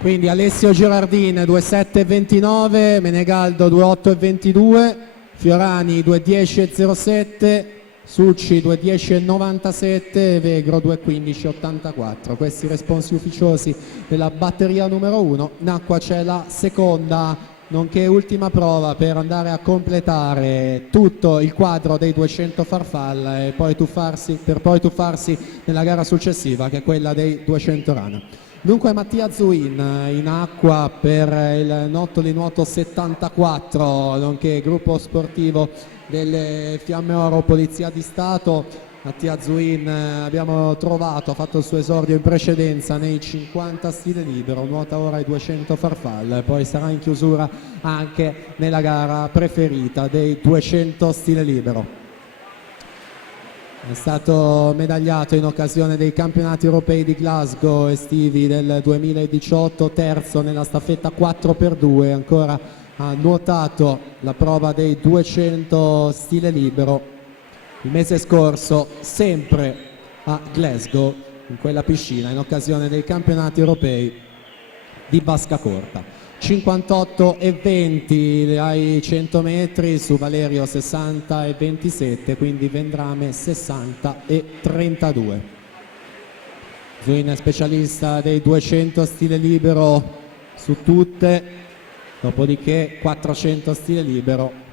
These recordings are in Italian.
Quindi Alessio Girardin 2.7.29, Menegaldo 2.8.22, Fiorani 2.10.07, Succi 2.10.97, Vegro 2.15.84. Questi responsi ufficiosi della batteria numero 1. In acqua c'è la seconda nonché ultima prova per andare a completare tutto il quadro dei 200 farfalla e poi per poi tuffarsi nella gara successiva, che è quella dei 200 rana. Dunque Mattia Zuin in acqua per il Nottoli Nuoto 74, nonché gruppo sportivo delle Fiamme Oro Polizia di Stato. Mattia Zuin abbiamo trovato, ha fatto il suo esordio in precedenza nei 50 stile libero, nuota ora ai 200 farfalla e poi sarà in chiusura anche nella gara preferita dei 200 stile libero. È stato medagliato in occasione dei campionati europei di Glasgow estivi del 2018, terzo nella staffetta 4x2, ancora ha nuotato la prova dei 200 stile libero il mese scorso, sempre a Glasgow, in quella piscina, in occasione dei campionati europei di basca corta. 58,20 ai 100 metri, su Valerio 60,27, quindi Vendrame 60,32. Zuin è specialista dei 200 stile libero su tutte, dopodiché 400 stile libero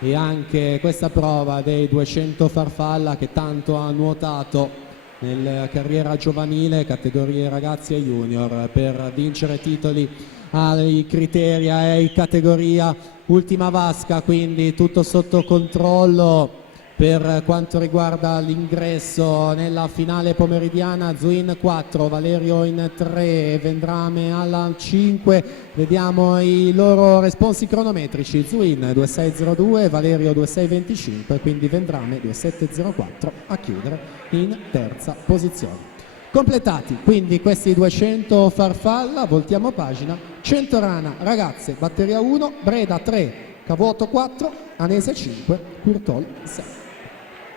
e anche questa prova dei 200 farfalla che tanto ha nuotato nella carriera giovanile, categorie ragazzi e junior, per vincere titoli ai criteri e categoria ultima vasca, quindi tutto sotto controllo per quanto riguarda l'ingresso nella finale pomeridiana. Zuin 4, Valerio in 3, Vendrame alla 5. Vediamo i loro responsi cronometrici: Zuin 2.6.02, Valerio 2.6.25, quindi Vendrame 2.7.04 a chiudere in terza posizione. Completati quindi questi 200 farfalla, voltiamo pagina. 100 rana ragazze, batteria 1, Breda 3, Cavoto 4, Anese 5, Curtol 6.